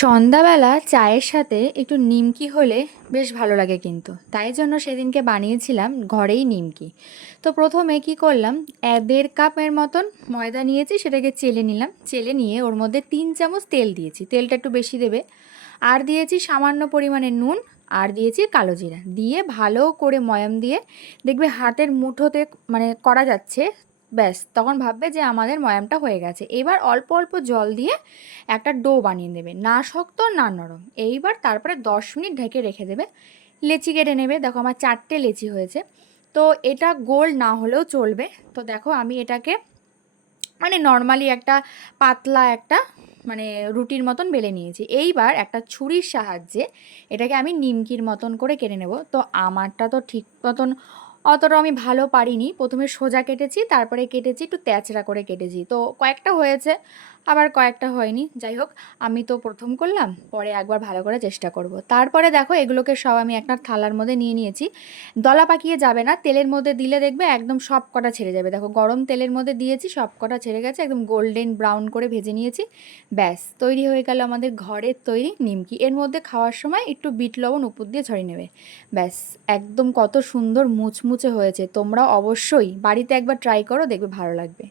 সন্ধ্যাবেলা চায়ের সাথে একটু নিমকি হলে বেশ ভালো লাগে, কিন্তু তাই জন্য সেদিনকে বানিয়েছিলাম ঘরেই নিমকি। তো প্রথমে কি করলাম, 1.5 কাপের মতন ময়দা নিয়েছি, সেটাকে চেলে নিলাম। চেলে নিয়ে ওর মধ্যে 3 চামচ তেল দিয়েছি, তেলটা একটু বেশি দেবে। আর দিয়েছি সামান্য পরিমাণে নুন, আর দিয়েছি কালো জিরা দিয়ে ভালো করে ময়াম দিয়ে দেখবে হাতের মুঠোতে মানে করা যাচ্ছে। ব্যাস তখন ভাববে যে আমাদের ময়ামটা হয়ে গেছে। এবার অল্প অল্প জল দিয়ে একটা ডো বানিয়ে নেবে, না শক্ত না নরম। এইবার তারপরে 10 মিনিট ঢেকে রেখে দেবে। লেচি কেটে নেবে, দেখো আমার 4টে লেচি হয়েছে। তো এটা গোল না হলেও চলবে। তো দেখো আমি এটাকে মানে নর্মালি একটা পাতলা একটা মানে রুটির মতন বেলে নিয়েছি। এইবার একটা ছুরির সাহায্যে এটাকে আমি নিমকির মতন করে কেটে নেব। তো আমারটা তো ঠিক মতন অতটা আমি ভালো পারিনি, প্রথমে সোজা কেটেছি, তারপরে কেটেছি একটু তেচড়া করে কেটেছি। তো কয়েকটা হয়েছে, আবার কয়েকটা হয়নি। যাই হোক, আমি তো প্রথম করলাম, পরে একবার ভালো করে চেষ্টা করব। তারপরে দেখো এগুলোকে সব আমি একটা থালার মধ্যে নিয়ে নিয়েছি। দলা পাকিয়ে যাবে না, তেলের মধ্যে দিলে দেখবে একদম সব কটা ছেড়ে যাবে। দেখো গরম তেলের মধ্যে দিয়েছি, সব কটা ছেড়ে গেছে, একদম গোল্ডেন ব্রাউন করে ভেজে নিয়েছি। ব্যাস তৈরি হয়ে গেল আমাদের ঘরের তৈরি নিমকি। এর মধ্যে খাওয়ার সময় একটু বিট লবণ উপর দিয়ে ছড়িয়ে নেবে। ব্যাস একদম কত সুন্দর মুচমুচে হয়েছে। তোমরা অবশ্যই বাড়িতে একবার ট্রাই করো, দেখবে ভালো লাগবে।